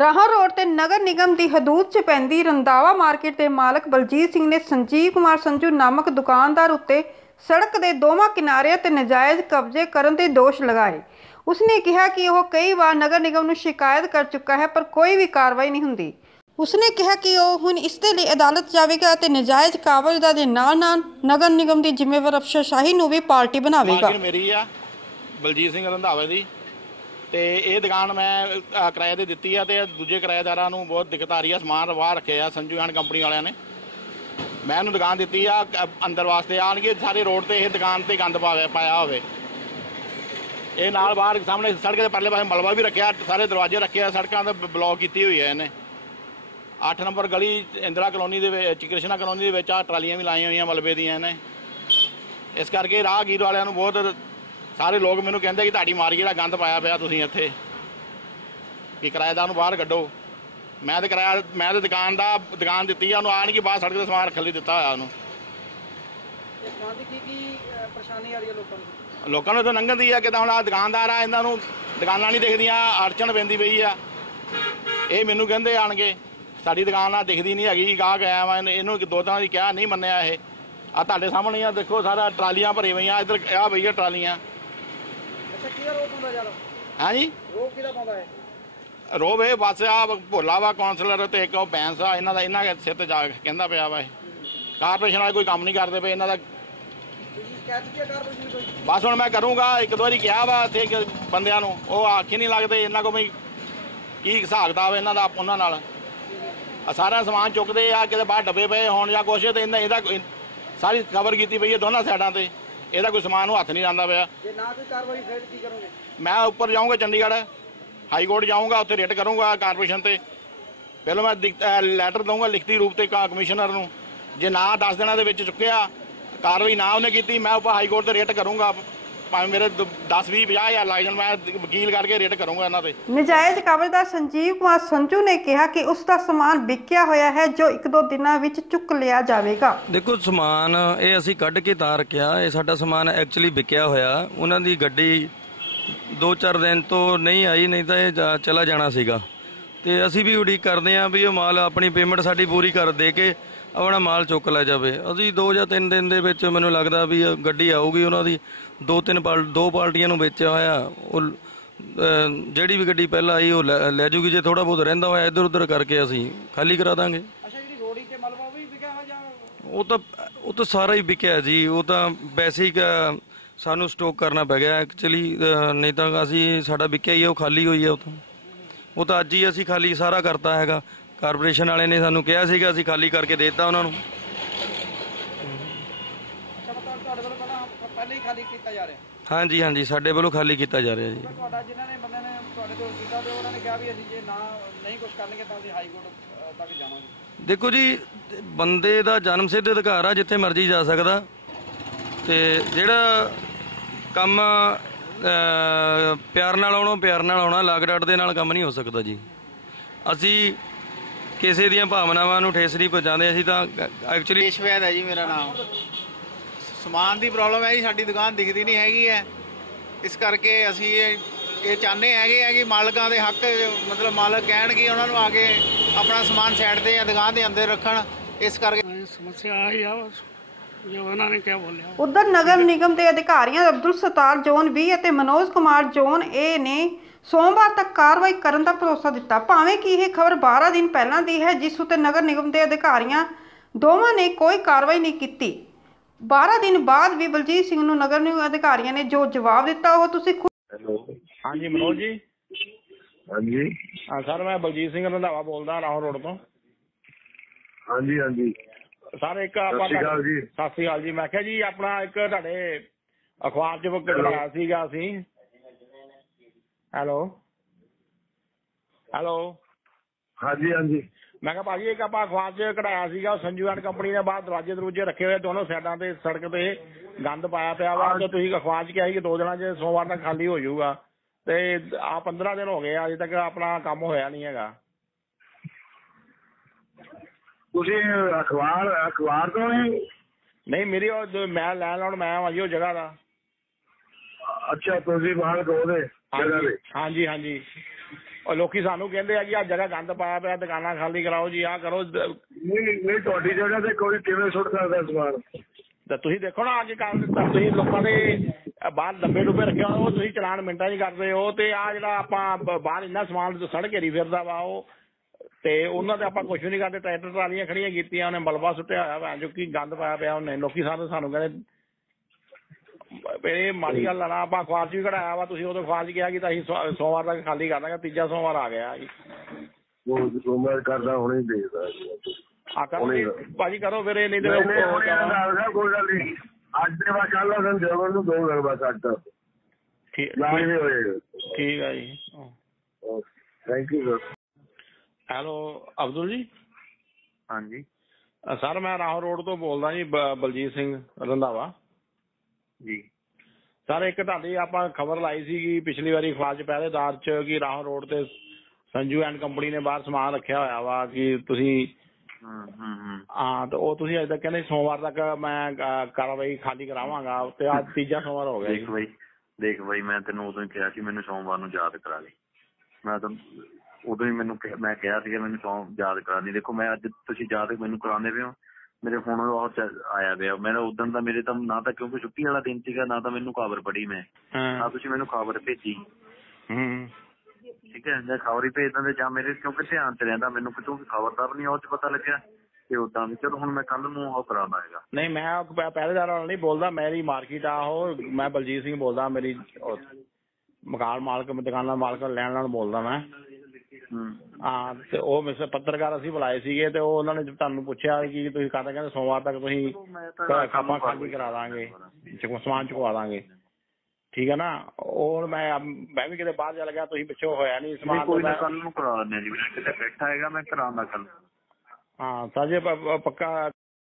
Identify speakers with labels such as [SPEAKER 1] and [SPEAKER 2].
[SPEAKER 1] ਰਾਹਾਂ ਰੋਡ ਤੇ ਨਗਰ ਨਿਗਮ ਦੀ ਹਦੂਦ 'ਚ ਪੈਂਦੀ ਰੰਦਾਵਾ ਮਾਰਕੀਟ ਦੇ ਮਾਲਕ ਬਲਜੀਤ ਸਿੰਘ ਨੇ ਸੰਜੀਵ ਕੁਮਾਰ ਸੰਜੂ ਨਾਮਕ ਦੁਕਾਨਦਾਰ ਉੱਤੇ ਸੜਕ ਦੇ ਦੋਵਾਂ ਕਿਨਾਰਿਆਂ ਤੇ ਨਜਾਇਜ਼ ਕਬਜ਼ੇ ਕਰਨ ਦੇ ਦੋਸ਼ ਲਗਾਏ। ਉਸਨੇ ਕਿਹਾ ਕਿ ਉਹ ਕਈ ਵਾਰ ਨਗਰ ਨਿਗਮ ਨੂੰ ਸ਼ਿਕਾਇਤ ਕਰ ਚੁੱਕਾ ਹੈ, ਪਰ ਕੋਈ ਵੀ ਕਾਰਵਾਈ ਨਹੀਂ ਹੁੰਦੀ। ਉਸਨੇ ਕਿਹਾ ਕਿ ਉਹ ਹੁਣ ਇਸ ਦੇ ਲਈ ਅਦਾਲਤ ਜਾਵੇਗਾ ਅਤੇ ਨਜਾਇਜ਼ ਕਬਜ਼ਾ ਦੇ ਨਾਲ ਨਾਲ ਨਗਰ ਨਿਗਮ ਦੀ ਜ਼ਿੰਮੇਵਾਰ ਅਫਸਰਸ਼ਾਹੀ ਨੂੰ ਵੀ ਪਾਰਟੀ ਬਣਾਵੇਗਾ।
[SPEAKER 2] ਮੇਰੀ ਆ, ਬਲਜੀਤ ਸਿੰਘ ਰੰਧਾਵੇ ਦੀ। ਤੇ ਇਹ ਦੁਕਾਨ ਮੈਂ ਅ, ਕਿਰਾਏ ਤੇ ਦਿੱਤੀ ਆ ਤੇ ਦੂਜੇ ਕਿਰਾਏਦਾਰਾਂ ਨੂੰ ਬਹੁਤ ਦਿੱਕਤ ਆ ਰਹੀ ਆ ਸਮਾਨ ਬਾਹਰ ਰੱਖੇ ਆ ਸੰਜੂ ਐਂਡ ਕੰਪਨੀ ਵਾਲਿਆਂ ਨੇ। ਮੈਂ ਇਹਨੂੰ ਦੁਕਾਨ ਦਿੱਤੀ ਆ ਕ- ਅੰਦਰ ਵਾਸਤੇ ਆਣਗੇ ਸਾਰੇ ਰੋਡ ਤੇ ਇਹ ਦੁਕਾਨ ਤੇ ਗੰਦ ਪਾਵੇ ਪਾਇਆ ਹੋਵੇ। ਇਹ ਨਾਲ ਬਾਹਰ ਸਾਹਮਣੇ ਸੜਕ ਦੇ ਪਰਲੇ ਪਾਸੇ ਮਲਬਾ ਵੀ ਰੱਖਿਆ ਸਾਰੇ ਦਰਵਾਜ਼ੇ ਰੱਖੇ ਆ ਸੜਕਾਂ ਤੇ ਬਲੌਕ ਕੀਤੀ ਹੋਈ ਹੈ ਇਹਨੇ। 8 ਨੰਬਰ ਗਲੀ ਇੰਦਰਾ ਕਲੋਨੀ ਦੇ ਵਿੱਚ ਕ੍ਰਿਸ਼ਨਾ ਕਲੋਨੀ ਦੇ ਵਿੱਚ ਆ ਟਰਾਲੀਆਂ ਵੀ ਲਾਈਆਂ ਹੋਈਆਂ ਮਲਬੇ ਦੀਆਂ ਇਹਨੇ। ਇਸ ਕਰਕੇ ਰਾਹਗੀਰ ਵਾਲਿਆਂ ਨੂੰ ਬਹੁਤ ਸਾਰੇ ਲੋਕ ਮੈਨੂੰ ਕਹਿੰਦੇ ਕਿ ਤੁਹਾਡੀ ਮਾਰਕੀਟ ਜਿਹੜਾ ਗੰਦ ਪਾਇਆ ਪਿਆ ਤੁਸੀਂ ਇੱਥੇ। ਕਿ ਕਿਰਾਏਦਾਰ ਨੂੰ ਬਾਹਰ ਕੱਢੋ। ਮੈਂ ਤੇ ਕਿਰਾਇਆ ਮੈਂ ਤੇ ਦੁਕਾਨ ਦਾ ਦੁਕਾਨ ਦਿੱਤੀ ਆ ਉਹਨੂੰ ਆਣ ਕੇ ਬਾਹਰ ਸੜਕ ਤੇ ਸਮਾਨ ਰੱਖਣ ਲਈ ਦਿੱਤਾ ਹੋਇਆ ਉਹਨੂੰ।
[SPEAKER 3] ਇਸ ਸਮਾਨ ਦੀ ਕੀ ਕੀ ਅਹ, ਪਰੇਸ਼ਾਨੀ ਆ ਰਹੀ ਹੈ ਲੋਕਾਂ ਨੂੰ?
[SPEAKER 2] ਲੋਕਾਂ ਨੂੰ ਤਾਂ ਲੰਘਣ ਦੀ ਆ ਕਿ ਤਾਂ ਹੁਣ ਆ ਦੁਕਾਨਦਾਰ ਆ ਇਹਨਾਂ ਨੂੰ ਦੁਕਾਨਾਂ ਨਹੀਂ ਦਿਖਦੀਆਂ ਅੜਚਣ ਪੈਂਦੀ ਪਈ ਆ। ਇਹ ਮੈਨੂੰ ਕਹਿੰਦੇ ਆਣਗੇ ਸਾਡੀ ਦੁਕਾਨ ਆ ਦਿਖਦੀ ਨਹੀਂ ਹੈਗੀ ਗਾਹਕ ਆਇਆ ਵਾ ਇਹਨੇ- ਇਹਨੂੰ ਦੋ ਤਰ੍ਹਾਂ ਦੀ ਕਿਹਾ ਨਹੀਂ ਮੰਨਿਆ ਇਹ। ਆ ਤੁਹਾਡੇ ਸਾਹਮਣੇ ਆ ਦੇਖੋ ਸਾਰਾ ਟਰਾਲੀਆਂ ਭਰੀ ਪਈਆਂ ਇੱਧਰ ਆ ਪਈਆਂ ਟਰਾਲੀਆਂ
[SPEAKER 3] ਅੱਛਾ ਕਿਹਦਾ ਰੋਕ ਹੁੰਦਾ ਜ਼ਿਆਦਾ
[SPEAKER 2] ਹਾਂਜੀ?
[SPEAKER 3] ਰੋਕ ਕਿਹਦਾ ਪਾਉਂਦਾ ਹੈ
[SPEAKER 2] ਰੋਬ ਇਹ ਬਸ ਆ ਭੋਲਾ ਵਾ ਕਾਉਂਸਲਰ ਤੇ ਇੱਕ ਉਹ ਬੈਂਸ ਆ ਇਹਨਾਂ ਦਾ ਇਹਨਾਂ ਦੇ ਸਿਰ ਤੇ ਜਾ ਕੇ ਕਹਿੰਦਾ ਪਿਆ ਵਾ ਇਹ। ਕਾਰਪੋਰੇਸ਼ਨ ਵਾਲੇ ਕੋਈ ਕੰਮ ਨਹੀਂ ਕਰਦੇ ਪਏ ਇਹਨਾਂ ਦਾ ਬਸ ਹੁਣ ਮੈਂ ਕਰੂੰਗਾ ਇੱਕ ਦੋ ਵਾਰੀ ਕਿਹਾ ਵਾ ਤੇ ਇੱਕ ਬੰਦਿਆਂ ਨੂੰ ਉਹ ਆਖੀ ਨਹੀਂ ਲੱਗਦੇ ਇਹਨਾਂ ਕੋਲ ਵੀ ਕੀ ਹਿਸਾਬ ਕਿਤਾਬ ਇਹਨਾਂ ਦਾ ਉਹਨਾਂ ਨਾਲ। ਆ ਸਾਰਾ ਸਮਾਨ ਚੁੱਕਦੇ ਆ ਕਿਤੇ ਬਾਹਰ ਡੱਬੇ ਪਏ ਹੋਣ ਜਾਂ ਕੁਛ ਤੇ ਇਹਨਾਂ ਇਹਦਾ ਸਾਰੀ ਕਵਰ ਕੀਤੀ ਪਈ ਹੈ ਦੋਨਾਂ ਸਾਈਡਾਂ ਤੇ। ਇਹਦਾ ਕੋਈ ਸਮਾਨ ਨੂੰ ਹੱਥ ਨਹੀਂ ਲਾਉਂਦਾ ਪਿਆ।
[SPEAKER 3] ਜੇ ਨਾ ਕੋਈ ਕਾਰਵਾਈ ਫਿਰ ਕੀ ਕਰੋਗੇ?
[SPEAKER 2] ਮੈਂ ਉੱਪਰ ਜਾਊਂਗਾ ਚੰਡੀਗੜ੍ਹ ਹਾਈ ਕੋਰਟ ਜਾਊਂਗਾ ਉੱਥੇ ਰੇਟ ਕਰੂੰਗਾ ਕਾਰਪੋਰੇਸ਼ਨ ਤੇ। ਪਹਿਲਾਂ ਮੈਂ ਲੈਟਰ ਦਊਂਗਾ ਲਿਖਤੀ ਰੂਪ ਤੇ ਕਾ- ਕਮਿਸ਼ਨਰ ਨੂੰ। ਜੇ ਨਾ 10 ਦਿਨਾਂ ਦੇ ਵਿੱਚ ਚੁੱਕਿਆ ਕਾਰਵਾਈ ਨਾ ਉਹਨੇ ਕੀਤੀ ਮੈਂ ਉੱਪਰ ਹਾਈ ਕੋਰਟ ਤੇ ਰੇਟ ਕਰੂੰਗਾ। ਭਾਵੇਂ ਮੇਰੇ 10 20 50 ਹਜ਼ਾਰ ਲੱਗ ਜਾਣ ਮੈਂ ਵਕੀਲ ਕਰਕੇ ਰੇਟ ਕਰੂੰਗਾ ਇਹਨਾਂ ਤੇ।
[SPEAKER 1] ਨਜਾਇਜ਼ ਕਬਜ਼ਦਾਰ ਸੰਜੀਵ ਕੁਮਾਰ ਸੰਜੂ ਨੇ ਕਿਹਾ ਕਿ ਉਸ ਦਾ ਸਮਾਨ ਵਿਕਿਆ ਹੋਇਆ ਹੈ ਜੋ ਇੱਕ ਦੋ ਦਿਨਾਂ ਵਿੱਚ ਚੁੱਕ ਲਿਆ ਜਾਵੇਗਾ।
[SPEAKER 4] ਦੇਖੋ ਸਮਾਨ ਇਹ ਅਸੀਂ ਕੱਢ ਕੇ ਤਾਂ ਰੱਖਿਆ ਇਹ ਸਾਡਾ ਸਮਾਨ ਐਕਚੁਅਲੀ ਵਿਕਿਆ ਹੋਇਆ। ਉਹਨਾਂ ਦੀ ਗੱਡੀ 2-4 ਦਿਨ ਤੋਂ ਨਹੀਂ ਆਈ ਨਹੀਂ ਤਾਂ ਇਹ ਜਾ- ਚਲਾ ਜਾਣਾ ਸੀਗਾ। ਤੇ ਅਸੀਂ ਵੀ ਉਡੀਕ ਕਰਦੇ ਆਂ ਵੀ ਉਹ ਮਾਲ ਆਪਣੀ ਪੇਮੈਂਟ ਸਾਡੀ ਪੂਰੀ ਕਰ ਦੇ ਕੇ ਆਪਣਾ ਮਾਲ ਚੁੱਕ ਲੈ ਜਾਵੇ। ਅਸੀਂ 2 ਜਾਂ 3 ਦਿਨ ਦੇ ਵਿੱਚ ਮੈਨੂੰ ਲੱਗਦਾ ਵੀ ਗੱਡੀ ਆਊਗੀ ਉਹਨਾਂ ਦੀ ਦੋ ਤਿੰਨ ਦੋ ਪਾਰਟੀਆਂ ਨੂੰ ਵੇਚਿਆ ਹੋਇਆ। ਉਹ ਜਿਹੜੀ ਵੀ ਗੱਡੀ ਪਹਿਲਾਂ ਆਈ ਉਹ ਲੈ ਜੂਗੀ ਜੇ ਥੋੜਾ ਬਹੁਤ ਰਹਿੰਦਾ ਹੋਇਆ ਇੱਧਰ ਉੱਧਰ ਕਰਕੇ ਅਸੀਂ ਖਾਲੀ ਕਰਾ ਦਾਂਗੇ।
[SPEAKER 3] ਅੱਛਾ ਜਿਹੜੀ ਰੋੜੀ ਤੇ ਮਲਬਾ ਉਹ ਵੀ ਵਿਕਿਆ ਹੋਇਆ ਜਾਂ
[SPEAKER 4] ਉਹ ਤਾਂ ਉਹ ਤਾਂ ਸਾਰਾ ਹੀ ਵਿਕਿਆ ਜੀ। ਉਹ ਤਾਂ ਬੇਸਿਕ ਸਾਨੂੰ ਸਟਾਕ ਕਰਨਾ ਪੈ ਗਿਆ ਐਕਚੁਅਲੀ ਨਹੀਂ ਤਾਂ ਅਸੀਂ ਸਾਡਾ ਵਿਕਿਆ ਹੀ ਹੈ ਉਹ ਖਾਲੀ ਹੋਈ ਹੈ ਉਹ ਤਾਂ। ਉਹ ਤਾਂ ਅੱਜ ਹੀ ਅਸੀਂ ਖਾਲੀ ਸਾਰਾ ਕਰਤਾ ਹੈਗਾ। ਕਾਰਪੋਰੇਸ਼ਨ ਵਾਲੇ ਨੇ ਸਾਨੂੰ ਕਿਹਾ ਸੀਗਾ ਅਸੀਂ ਖਾਲੀ ਕਰਕੇ ਦੇ ਦਿੱਤਾ ਉਹਨਾਂ ਨੂੰ।
[SPEAKER 3] ਅੱਛਾ ਮਤਲਬ ਤੁਹਾਡੇ ਵੱਲੋਂ ਪਹਿਲਾਂ ਪਹਿਲਾਂ ਹੀ ਖਾਲੀ ਕੀਤਾ ਜਾ ਰਿਹਾ।
[SPEAKER 4] ਹਾਂਜੀ ਹਾਂਜੀ ਸਾਡੇ ਵੱਲੋਂ ਖਾਲੀ ਕੀਤਾ ਜਾ ਰਿਹਾ ਜੀ।
[SPEAKER 3] ਪਰ ਤੁਹਾਡਾ ਜਿਨ੍ਹਾਂ ਨੇ ਬੰਦਿਆਂ ਨੇ ਤੁਹਾਡੇ ਤੋਂ ਕੀਤਾ ਤੇ ਉਹਨਾਂ ਨੇ ਕਿਹਾ ਵੀ ਅਸੀਂ ਜੇ ਨਾ ਨਹੀਂ ਕੁਝ ਕਰਨਗੇ ਤਾਂ ਅਸੀਂ ਹਾਈ ਕੋਰਟ ਅਹ, ਤੱਕ ਜਾਵਾਂਗੇ।
[SPEAKER 4] ਦੇਖੋ ਜੀ ਬੰਦੇ ਦਾ ਜਨਮ ਸਿੱਧ ਅਧਿਕਾਰ ਆ ਜਿੱਥੇ ਮਰਜ਼ੀ ਜਾ ਸਕਦਾ। ਤੇ ਜਿਹੜਾ ਕੰਮ ਪਿਆਰ ਨਾਲ ਆਉਣਾ ਪਿਆਰ ਨਾਲ ਆਉਣਾ ਲਾਗ ਡਾਟ ਦੇ ਨਾਲ ਕੰਮ ਨਹੀਂ ਹੋ ਸਕਦਾ ਜੀ। ਅਸੀਂ ਕਿਸੇ ਦੀਆਂ ਭਾਵਨਾਵਾਂ ਨੂੰ ਠੇਸਰੀ ਨਹੀਂ ਪਹੁੰਚਾਉਂਦੇ ਅਸੀਂ ਤਾਂ ਐਕਚੁਅਲੀ
[SPEAKER 5] ਏਸ਼ਵੈਦ ਹੈ ਜੀ ਮੇਰਾ ਨਾਮ। ਸਮਾਨ ਦੀ ਪ੍ਰੋਬਲਮ ਹੈ ਜੀ ਸਾਡੀ ਦੁਕਾਨ ਦਿਖਦੀ ਨਹੀਂ ਹੈਗੀ ਹੈ। ਇਸ ਕਰਕੇ ਅਸੀਂ ਇਹ ਇਹ ਚਾਹਨੇ ਹੈਗੇ ਆ ਕਿ ਮਾਲਕਾਂ ਦੇ ਹੱਕ ਮਤਲਬ ਮਾਲਕ ਕਹਿਣ ਕਿ ਉਹਨਾਂ ਨੂੰ ਆ ਕੇ ਆਪਣਾ ਸਮਾਨ ਸਾਈਡ ਤੇ ਜਾਂ ਦੁਕਾਨ ਦੇ ਅੰਦਰ ਰੱਖਣ। ਇਸ ਕਰਕੇ
[SPEAKER 6] ਸਮੱਸਿਆ ਆਈ ਆ ਬਸ।
[SPEAKER 1] ਉਧਰ ਨਗਰ ਨਿਗਮ ਦੇ ਅਧਿਕਾਰੀਆਂ ਅਬਦੁਲ ਸਤਾਰ ਜੋਨ 20 ਅਤੇ ਮਨੋਜ ਕੁਮਾਰ ਜੋਨ ਏ ਨੇ ਸੋਮਵਾਰ ਤੱਕ ਕਾਰਵਾਈ ਕਰਨ ਦਾ ਭਰੋਸਾ ਦਿੱਤਾ। ਭਾਵੇਂ ਕਿ ਇਹ ਖਬਰ 12 ਦਿਨ ਪਹਿਲਾਂ ਦੀ ਹੈ ਜਿਸ ਉਤੇ ਨਗਰ ਨਿਗਮ ਦੇ ਅਧਿਕਾਰੀਆਂ ਦੋਵਾਂ ਨੇ ਕੋਈ ਕਾਰਵਾਈ ਨਹੀਂ ਕੀਤੀ। 12 ਦਿਨ ਬਾਅਦ ਵੀ ਬਲਜੀਤ ਸਿੰਘ ਨੂੰ ਨਗਰ ਨਿਗਮ ਅਧਿਕਾਰੀਆਂ ਨੇ ਜੋ ਜਵਾਬ ਦਿੱਤਾ ਉਹ ਤੁਸੀਂ ਖੁਦ
[SPEAKER 2] ਹਾਂਜੀ ਮਨੋਜ ਜੀ।
[SPEAKER 7] ਹਾਂਜੀ।
[SPEAKER 2] ਹਾਂ ਸਰ ਮੈਂ ਬਲਜੀਤ ਸਿੰਘ ਰੰਧਾਵਾ ਬੋਲਦਾ ਰਾਹੋਂ ਰੋਡ ਤੋਂ।
[SPEAKER 7] ਹਾਂਜੀ ਹਾਂਜੀ।
[SPEAKER 2] ਸਰ ਇੱਕ
[SPEAKER 7] ਸਤਿ ਸ਼੍ਰੀ ਅਕਾਲ ਜੀ।
[SPEAKER 2] ਸਤਿ ਸ਼੍ਰੀ ਅਕਾਲ ਜੀ। ਮੈਂ ਕਿਹਾ ਜੀ ਆਪਣਾ ਇੱਕ ਤੁਹਾਡੇ ਅਖਬਾਰ 'ਚ ਕਢਾਇਆ ਸੀਗਾ ਅਸੀਂ। ਹੈਲੋ। ਹੈਲੋ।
[SPEAKER 7] ਹਾਂਜੀ ਹਾਂਜੀ।
[SPEAKER 2] ਮੈਂ ਕਿਹਾ ਭਾਜੀ ਇੱਕ ਆਪਾਂ ਅਖਬਾਰ 'ਚ ਕਢਾਇਆ ਸੀਗਾ ਸੰਜੂ ਐਂਡ ਕੰਪਨੀ ਨੇ ਬਾਹਰ ਦਰਵਾਜ਼ੇ ਦਰੂਜੇ ਰੱਖੇ ਹੋਏ ਦੋਨੋਂ ਸਾਈਡਾਂ ਤੇ ਸੜਕ ਤੇ ਗੰਦ ਪਾਇਆ ਪਿਆ ਵਾ ਤੇ ਤੁਸੀਂ ਅਖਬਾਰ 'ਚ ਕਿਹਾ ਸੀ ਕਿ ਦੋ ਦਿਨਾਂ 'ਚ ਸੋਮਵਾਰ ਤੱਕ ਖਾਲੀ ਹੋ ਜਾਊਗਾ। ਤੇ ਆ 15 ਦਿਨ ਹੋ ਗਏ ਆ ਅਜੇ ਤੱਕ ਆਪਣਾ ਕੰਮ ਹੋਇਆ ਨਹੀਂ ਹੈਗਾ।
[SPEAKER 7] ਤੁਸੀਂ ਅਖਬਾਰ ਅਖਬਾਰ ਤੋਂ ਹੀ?
[SPEAKER 2] ਨਹੀਂ ਮੇਰੀ ਉਹ ਜੋ ਮੈਂ ਲੈਣ ਲਾਉਣ ਮੈਂ ਆਵਾਂ ਜੀ ਉਹ ਜਗ੍ਹਾ ਦਾ।
[SPEAKER 7] ਅੱਛਾ ਤੁਸੀਂ ਮਾਲਕ ਉਹਦੇ ਜਗ੍ਹਾ ਦੇ
[SPEAKER 2] ਹਾਂਜੀ ਹਾਂਜੀ।
[SPEAKER 8] ਉਹ ਲੋਕੀ ਸਾਨੂੰ ਕਹਿੰਦੇ ਆ ਜੀ ਆ ਜਗ੍ਹਾ ਗੰਦ ਪਾਇਆ ਪਿਆ ਦੁਕਾਨਾਂ ਖਾਲੀ ਕਰਾਓ ਜੀ ਆ ਕਰੋ।
[SPEAKER 7] ਨਹੀਂ ਨਹੀਂ ਤੁਹਾਡੀ ਜਗ੍ਹਾ ਤੇ ਕੋਈ ਕਿਵੇਂ ਸੁੱਟ ਸਕਦਾ ਸਮਾਨ
[SPEAKER 8] ਤਾਂ ਤੁਸੀਂ ਦੇਖੋ ਨਾ ਅੱਜ ਕੱਲ ਤੁਸੀਂ ਲੋਕਾਂ ਦੇ ਬਾਹਰ ਡੱਬੇ ਡੁੱਬੇ ਰੱਖੇ ਹੋਏ ਉਹ ਤੁਸੀਂ ਚਲਾਨ ਮਿੰਟਾਂ 'ਚ ਹੀ ਕਰਦੇ ਹੋ ਤੇ ਆ ਜਿਹੜਾ ਆਪਾਂ ਬਾਹਰ ਇੰਨਾ ਸਮਾਨ ਸੜਕ ਘੇਰੀ ਫਿਰਦਾ ਵਾ ਉਹ ਤੇ ਉਹਨਾਂ ਤੇ ਆਪਾਂ ਕੁਝ ਵੀ ਨਹੀਂ ਕਰਦੇ ਟਰੈਕਟਰ ਟਰਾਲੀਆਂ ਖੜੀਆਂ ਕੀਤੀਆਂ ਉਹਨੇ ਮਲਬਾ ਸੁੱਟਿਆ ਹੋਇਆ ਵਾ ਜੋ ਕਿ ਗੰਦ ਪਾਇਆ ਪਿਆ ਉਹਨੇ। ਲੋਕੀ ਸਾਰੇ ਸਾਨੂੰ ਕਹਿੰਦੇ ਇਹ ਮਾੜੀ ਗੱਲ ਨਾ ਆਪਾਂ 'ਚ ਵੀ ਕਢਾਇਆ ਵਾ ਤੁਸੀਂ ਉਦੋਂ 'ਚ ਕਿਹਾ ਕਿ ਤਾਂ ਅਸੀਂ ਸੋਮਵਾਰ ਤੱਕ ਖਾਲੀ ਕਰ ਦਾਂਗੇ ਤੀਜਾ ਸੋਮਵਾਰ ਆ ਗਿਆ ਜੀ।
[SPEAKER 7] ਉਹ ਉਮਰ ਕਰਦਾ ਹੁਣੇ ਹੀ ਦੇਖਦਾ
[SPEAKER 8] ਆ ਕਰੋ ਭਾਜੀ ਕਰੋ ਫਿਰ ਇਹ ਨਹੀਂ ਤੇ
[SPEAKER 7] ਕੋਈ ਗੱਲ ਨਹੀਂ। ਅੱਜ ਦੇ ਬਾਅਦ ਕੱਲ ਦਾ ਨੂੰ ਦੋ ਦਿਨ ਬਾਅਦ ਕੱਟ
[SPEAKER 8] ਠੀਕ ਠੀਕ ਆ ਜੀ।
[SPEAKER 7] Thank you sir
[SPEAKER 8] hello Abdul ji
[SPEAKER 9] ਹਾਂਜੀ।
[SPEAKER 8] ਸਰ ਮੈਂ ਰਾਹੋਂ ਰੋਡ ਤੋਂ ਬੋਲਦਾ ਜੀ ਬਲਜੀਤ ਸਿੰਘ ਰੰਧਾਵਾ।
[SPEAKER 9] ਜੀ।
[SPEAKER 8] ਸਰ ਇੱਕ ਤੁਹਾਡੀ ਆਪਾਂ ਖਬਰ ਲਾਈ ਸੀਗੀ ਪਿਛਲੀ ਵਾਰੀ ਅਖਬਾਰ 'ਚ ਪਹਿਰੇਦਾਰ 'ਚ ਕਿ ਰਾਹੋਂ ਰੋਡ ਤੇ ਸੰਜੂ ਐਂਡ ਕੰਪਨੀ ਨੇ ਬਾਹਰ ਸਮਾਨ ਰੱਖਿਆ ਹੋਇਆ ਵਾ ਕਿ ਤੁਸੀਂ
[SPEAKER 9] ਹੂੰ ਹੂੰ ਹੂੰ।
[SPEAKER 8] ਹਾਂ ਤੇ ਉਹ ਤੁਸੀਂ ਅਜੇ ਤੱਕ ਕਹਿੰਦੇ ਸੋਮਵਾਰ ਤੱਕ ਮੈਂ ਕਾਰਵਾਈ ਖਾਲੀ ਕਰਾਵਾਂਗਾ ਤੇ ਅੱਜ ਤੀਜਾ ਸੋਮਵਾਰ ਹੋ ਗਿਆ
[SPEAKER 9] ਦੇਖ ਬਈ ਦੇਖ ਬਈ ਮੈਂ ਤੈਨੂੰ ਉਦੋਂ ਕਿਹਾ ਸੀ ਮੈਨੂੰ ਸੋਮਵਾਰ ਨੂੰ ਯਾਦ ਕਰਾ ਲਈ। ਮੈਂ ਤਾਂ ਉਦੋਂ ਹੀ ਮੈਨੂੰ ਮੈਂ ਕਿਹਾ ਸੀਗਾ ਮੈਨੂੰ ਸੋਮ ਯਾਦ ਕਰਾ ਲਈ ਦੇਖੋ ਮੈਂ ਅੱਜ ਤੁਸੀਂ ਯਾਦ ਮੈਨੂੰ ਕਰਾਉਂਦੇ ਪਏ ਹੋ। ਮੇਰੇ ਹੁਣ ਉਹ ਆਇਆ ਪਿਆ। ਮੇਰਾ ਉਦੋਂ ਦਾ ਮੇਰੇ ਤਾਂ ਨਾ ਤਾਂ ਕਿਉਂਕਿ ਛੁੱਟੀ ਵਾਲਾ ਦਿਨ ਸੀਗਾ ਨਾ ਤਾਂ ਮੈਨੂੰ ਖਬਰ ਪੜੀ ਮੈਂ। ਨਾ
[SPEAKER 8] ਹਾਂ
[SPEAKER 9] ਤੁਸੀਂ ਮੈਨੂੰ ਖਬਰ ਭੇਜੀ।
[SPEAKER 8] ਹੂੰ।
[SPEAKER 9] ਠੀਕ ਹੈ ਜਾਂ ਖਬਰ ਹੀ ਭੇਜ ਦਿੰਦੇ ਜਾਂ ਮੇਰੇ ਕਿਉਂਕਿ ਧਿਆਨ ਤੇ ਰਹਿੰਦਾ ਮੈਨੂੰ ਕਿਉਂਕਿ ਖਬਰਦਾਰ ਨਹੀਂ ਉਹ ਚ ਪਤਾ ਲੱਗਿਆ ਤੇ ਉਦਾਂ ਵੀ ਚਲੋ ਹੁਣ ਮੈਂ ਕੱਲ ਨੂੰ ਉਹ ਕਰਾਉਣਾ ਹੈਗਾ।
[SPEAKER 8] ਨਹੀਂ ਮੈਂ ਪਹਿਰੇਦਾਰ ਨਾਲ ਨਹੀਂ ਬੋਲਦਾ ਮੇਰੀ ਮਾਰਕੀਟ ਆ ਉਹ ਮੈਂ ਬਲਜੀਤ ਸਿੰਘ ਬੋਲਦਾ ਮੇਰੀ ਮਕਾਨ ਮਾਲਕ ਦੁਕਾਨਾਂ ਮਾਲਕ ਲੈਣ ਨਾਲ ਬੋਲਦਾ ਮੈਂ।
[SPEAKER 9] ਹੂੰ।
[SPEAKER 8] ਤੇ ਉਹ ਮਿਸਟਰ ਪੱਤਰਕਾਰ ਅਸੀਂ ਬੁਲਾਏ ਸੀਗੇ ਤੇ ਉਹ ਉਹਨਾਂ ਨੇ ਤੁਹਾਨੂੰ ਪੁੱਛਿਆ ਕਿ ਤੁਸੀਂ ਕਹਿੰਦੇ ਕਹਿੰਦੇ ਸੋਮਵਾਰ ਤੱਕ ਤੁਸੀਂ
[SPEAKER 9] ਮੈਂ ਤਾਂ
[SPEAKER 8] ਖਾਪਾ ਖਾਲੀ ਕਰਾ ਦਾਂਗੇ ਸਮਾਨ ਚੁਕਵਾ ਦਾਂਗੇ। ਠੀਕ ਹੈ ਨਾ? ਉਹ ਮੈਂ ਮੈਂ ਵੀ ਕਿਤੇ ਬਾਹਰ ਚੱਲ ਗਿਆ ਤੁਸੀਂ ਪਿੱਛੋਂ ਹੋਇਆ ਨਹੀਂ ਸਮਾਨ
[SPEAKER 9] ਕੋਈ ਨਾ ਕੱਲ ਨੂੰ ਕਰਾ ਆ ਜੀ। ਮੈਂ ਕਿਤੇ ਬੈਠਾ ਹੈਗਾ ਮੈਂ ਕਰਾਉਣਾ ਕੱਲ
[SPEAKER 8] ਹਾਂ ਸਾਜੇ ਪੱਕਾ